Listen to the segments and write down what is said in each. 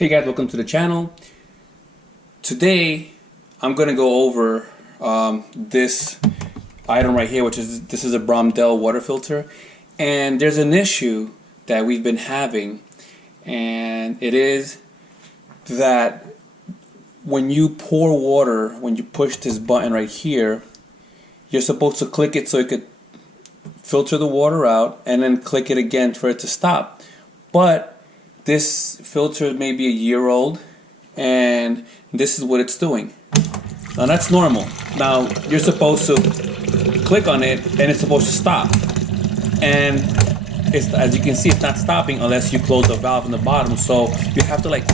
Hey guys, welcome to the channel. Today I'm going to go over this item right here, this is a BRONDELL water filter, and there's an issue that we've been having, and it is that when you pour water, when you push this button right here, you're supposed to click it so it could filter the water out, and then click it again for it to stop. But this filter may be a year old, and this is what it's doing. Now that's normal. Now you're supposed to click on it and it's supposed to stop, and as you can see, it's not stopping unless you close the valve in the bottom, so you have to like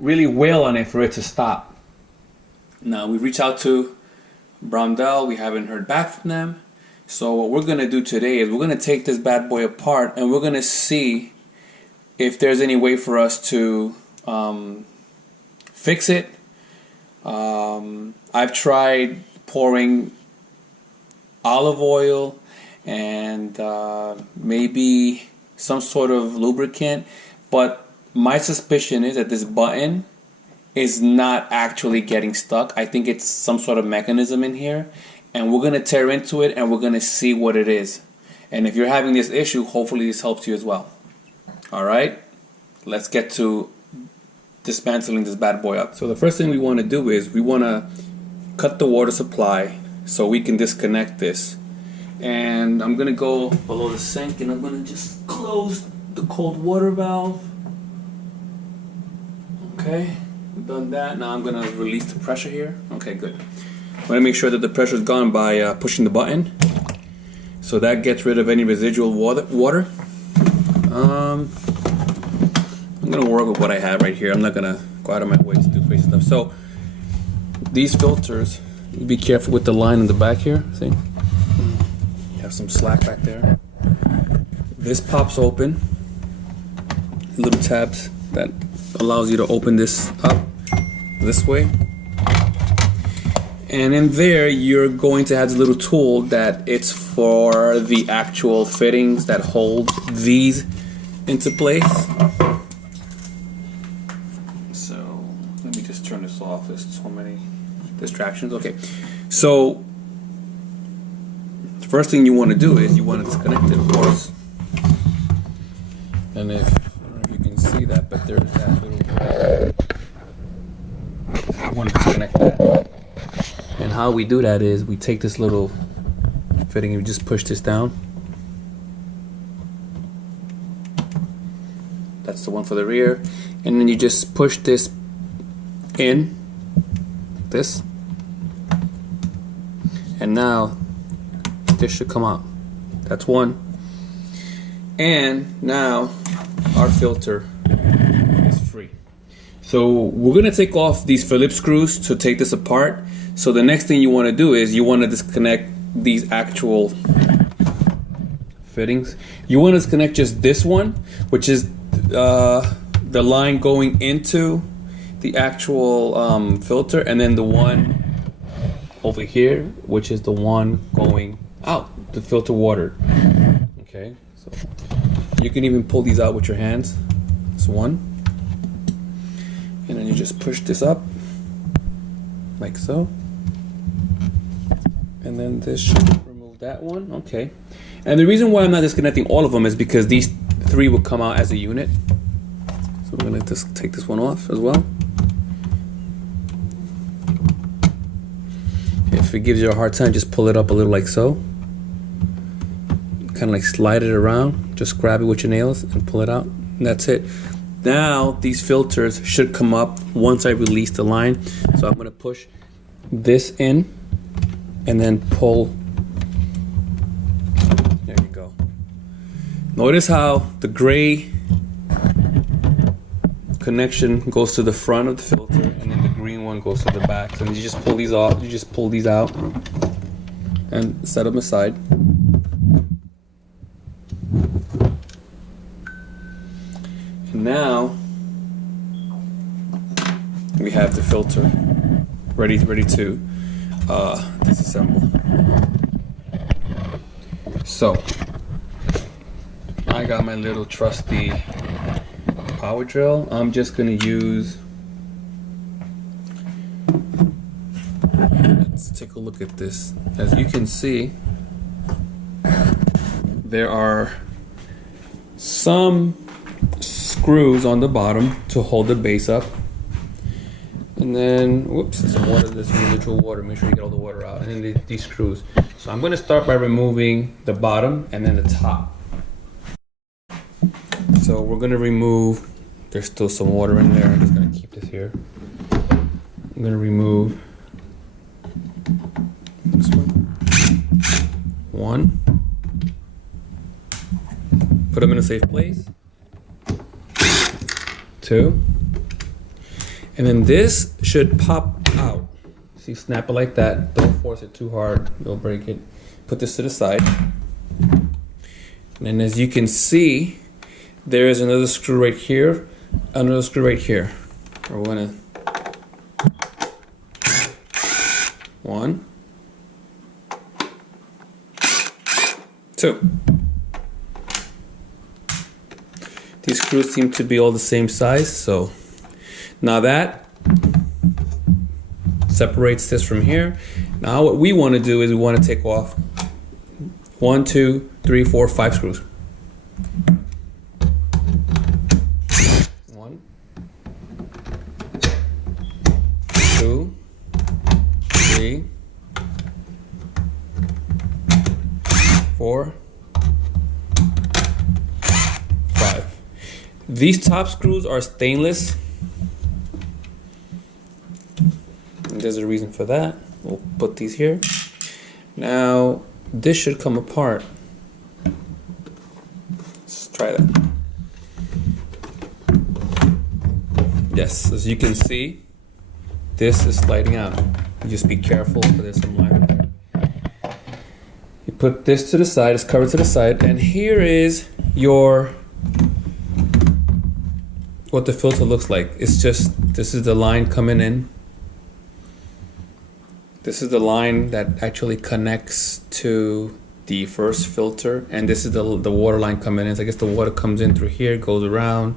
really wail on it for it to stop. Now we reached out to BRONDELL, we haven't heard back from them, so what we're gonna do today is we're gonna take this bad boy apart and we're gonna see if there's any way for us to fix it. I've tried pouring olive oil and maybe some sort of lubricant, but my suspicion is that this button is not actually getting stuck. I think it's some sort of mechanism in here, and we're gonna tear into it and we're gonna see what it is. And if you're having this issue, hopefully this helps you as well. Alright, let's get to dismantling this bad boy up. So the first thing we want to do is we want to cut the water supply so we can disconnect this. And I'm going to go below the sink and I'm going to just close the cold water valve. Okay, we've done that. Now I'm going to release the pressure here. Okay, good. I'm going to make sure that the pressure is gone by pushing the button. So that gets rid of any residual water. I'm gonna work with what I have right here. I'm not gonna go out of my way to do crazy stuff. So these filters, be careful with the line in the back here. See, you have some slack back there. This pops open, little tabs that allows you to open this up this way, and in there you're going to have this little tool that it's for the actual fittings that hold these into place. So let me just turn this off. There's so many distractions. Okay, so the first thing you want to do is you want to disconnect it, of course. And I don't know if you can see that, but there's that little. I want to disconnect that. And how we do that is we take this little fitting and we just push this down. That's the one for the rear, and then you just push this in, this, and now this should come out. That's one, and now our filter is free. So we're gonna take off these Phillips screws to take this apart. So the next thing you want to do is you want to disconnect these actual fittings. You want to disconnect just this one, which is the line going into the actual filter, and then the one over here, which is the one going out to filter water. Okay, so you can even pull these out with your hands. That's one, and then you just push this up like so, and then this should remove that one. Okay, and the reason why I'm not disconnecting all of them is because these three will come out as a unit. So we're going to just take this one off as well. If it gives you a hard time, just pull it up a little like so. Kind of like slide it around. Just grab it with your nails and pull it out. And that's it. Now these filters should come up once I release the line. So I'm going to push this in and then pull. There you go. Notice how the gray connection goes to the front of the filter, and then the green one goes to the back. So you just pull these off. You just pull these out and set them aside. And now we have the filter ready to disassemble. So I got my little trusty power drill. I'm just going to use, let's take a look at this. As you can see, there are some screws on the bottom to hold the base up. And then, whoops, there's some water, there's some residual water. Make sure you get all the water out. And then these screws. So I'm going to start by removing the bottom and then the top. So we're going to remove, there's still some water in there. I'm just going to keep this here. I'm going to remove this one. Put them in a safe place. 2. And then this should pop out. See, snap it like that. Don't force it too hard, you'll break it. Put this to the side. And as you can see, there is another screw right here, another screw right here. We're gonna 1, 2. These screws seem to be all the same size, so now that separates this from here. Now what we want to do is we want to take off 1, 2, 3, 4, 5 screws. 1, 2, 3, 4, 5. These top screws are stainless. There's a reason for that. We'll put these here. Now this should come apart. Let's try that. Yes, as you can see, this is sliding out. You just be careful, but there's some line there. You put this to the side, it's covered to the side, and here is your what the filter looks like. It's just, this is the line coming in. This is the line that actually connects to the first filter, and this is the water line coming in. So I guess the water comes in through here, goes around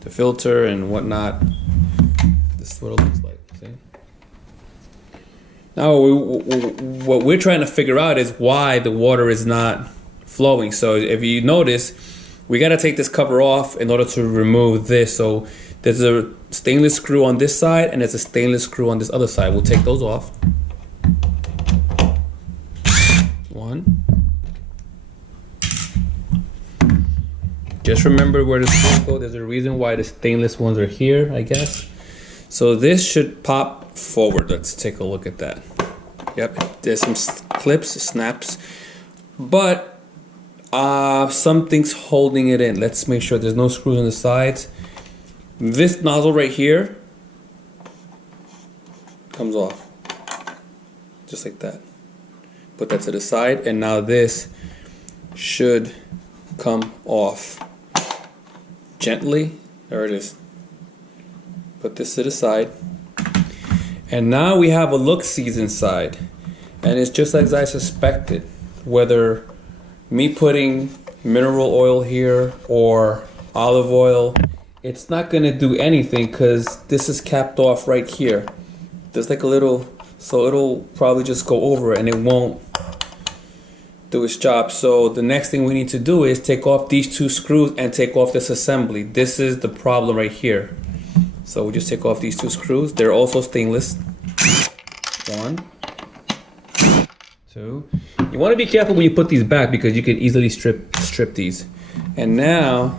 the filter and whatnot. This is what it looks like. See? Now what we're trying to figure out is why the water is not flowing. So if you notice, we got to take this cover off in order to remove this. So there's a stainless screw on this side and there's a stainless screw on this other side. We'll take those off. 1. Just remember where the screws go. There's a reason why the stainless ones are here, I guess. So this should pop forward. Let's take a look at that. Yep, there's some clips, snaps, but something's holding it in. Let's make sure there's no screws on the sides. This nozzle right here comes off, just like that. Put that to the side, and now this should come off gently. There it is. Put this to the side, and now we have a look-sees inside, and it's just as I suspected. Whether me putting mineral oil here or olive oil, it's not gonna do anything because this is capped off right here. There's like a little, so it'll probably just go over and it won't do its job. So the next thing we need to do is take off these 2 screws and take off this assembly. This is the problem right here. So we just take off these 2 screws. They're also stainless. 1, 2. You want to be careful when you put these back because you can easily strip these. And now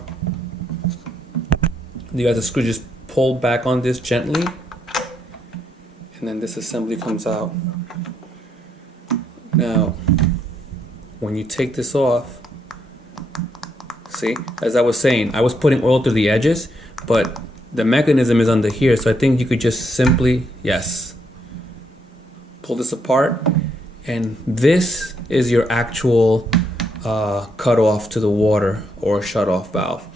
you got the screw, just pull back on this gently, and then this assembly comes out. Now when you take this off, see, as I was saying, I was putting oil through the edges, but the mechanism is under here, so I think you could just simply, yes, pull this apart, and this is your actual cut off to the water or shut off valve.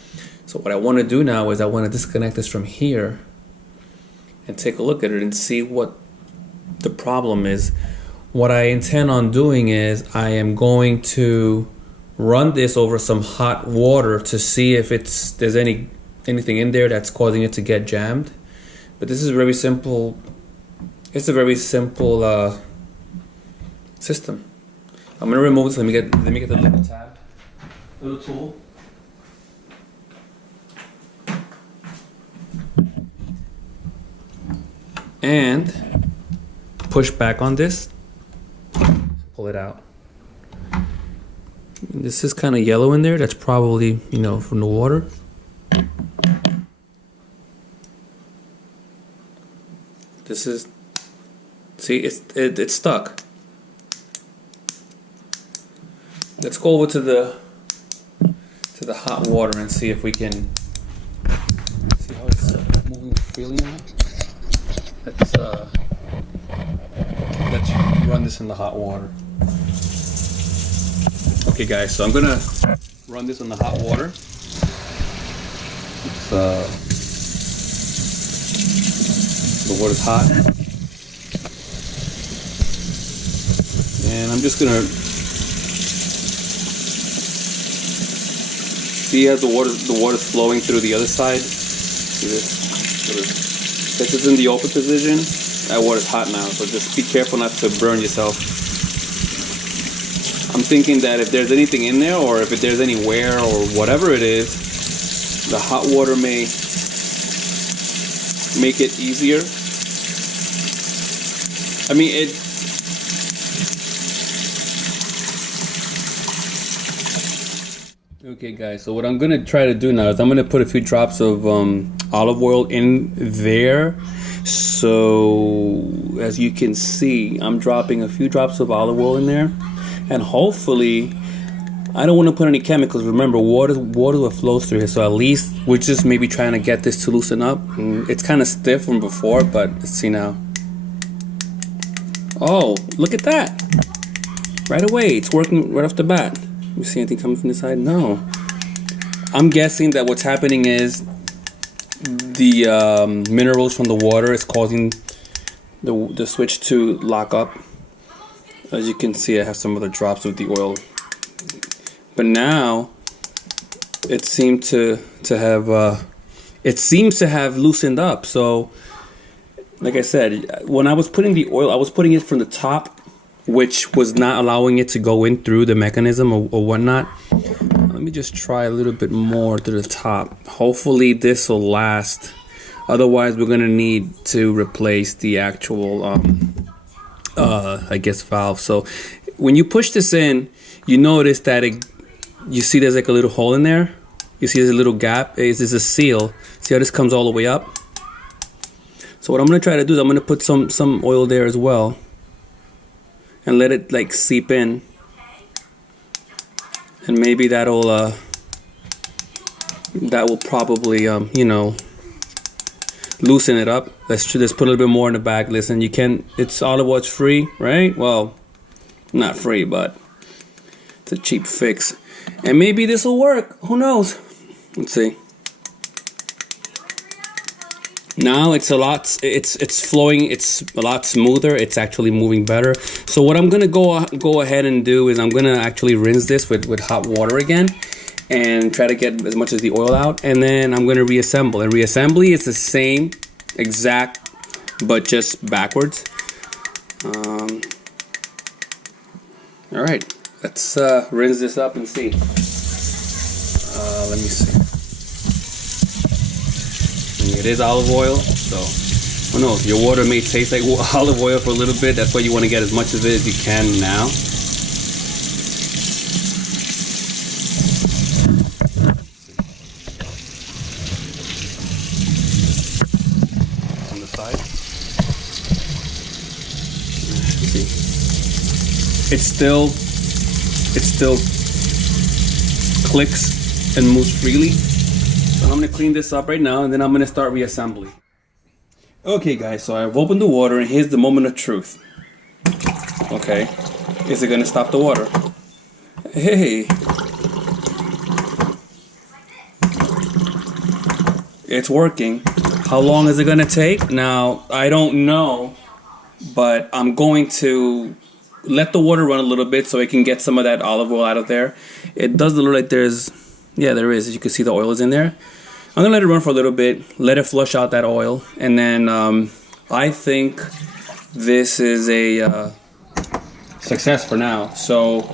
So what I want to do now is I want to disconnect this from here and take a look at it and see what the problem is. What I intend on doing is I am going to run this over some hot water to see if there's any anything in there that's causing it to get jammed. But this is very simple. It's a very simple system. I'm gonna remove this. Let me get the little tab, little tool. And push back on this. Pull it out. This is kind of yellow in there. That's probably, you know, from the water. This is, see, it's stuck. Let's go over to the hot water and see if we can see how it's moving freely now. Let's run this in the hot water. Okay guys, so I'm gonna run this in the hot water. It's, the water's hot. And I'm just gonna see as the water's flowing through the other side. See this? This is in the open position. That water's hot now, so just be careful not to burn yourself. I'm thinking that if there's anything in there, or if there's any wear or whatever it is, the hot water may make it easier. I mean, it. Okay guys, so what I'm gonna try to do now is I'm gonna put a few drops of olive oil in there. So as you can see, I'm dropping a few drops of olive oil in there, and hopefully, I don't want to put any chemicals. Remember, water will flow through here, so at least we're just maybe trying to get this to loosen up. It's kind of stiff from before, but let's see now. Oh, look at that! Right away, it's working right off the bat. You see anything coming from the side? No. I'm guessing that what's happening is the minerals from the water is causing the switch to lock up. As you can see, I have some other drops of the oil, but now it seemed to have loosened up. So, like I said, when I was putting the oil, I was putting it from the top, which was not allowing it to go in through the mechanism or whatnot. Let me just try a little bit more to the top. Hopefully this will last. Otherwise, we're gonna need to replace the actual, I guess, valve. So when you push this in, you notice that you see there's like a little hole in there. You see there's a little gap. It's a seal. See how this comes all the way up? So what I'm gonna try to do is I'm gonna put some oil there as well, and let it like seep in, and maybe that will probably you know, loosen it up. Let's put a little bit more in the back. Listen, you can, it's olive oil, it's free, right? Well, not free, but it's a cheap fix, and maybe this will work. Who knows? Let's see. Now it's it's flowing, it's a lot smoother, it's actually moving better. So what I'm gonna go ahead and do is I'm gonna actually rinse this with hot water again and try to get as much of the oil out, and then I'm gonna reassemble. And reassembly is the same exact, but just backwards. All right, let's rinse this up and see. Let me see. It is olive oil, so who knows, your water may taste like olive oil for a little bit. That's why you want to get as much of it as you can now. On the side. See. It still clicks and moves freely. So I'm going to clean this up right now, and then I'm going to start reassembly. Okay guys, so I've opened the water, and here's the moment of truth. Okay, is it going to stop the water? Hey, it's working. How long is it going to take? Now, I don't know, but I'm going to let the water run a little bit so it can get some of that olive oil out of there. It does look like there's, yeah, there is. As you can see, the oil is in there. I'm gonna let it run for a little bit, let it flush out that oil, and then I think this is a success for now. So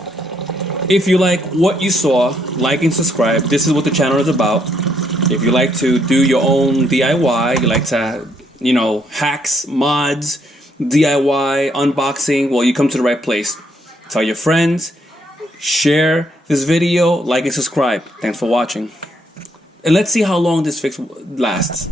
if you like what you saw, like and subscribe. This is what the channel is about. If you like to do your own DIY, you like to, you know, hacks, mods, DIY, unboxing, well, you come to the right place. Tell your friends, share this video, like and subscribe. Thanks for watching. And let's see how long this fix lasts.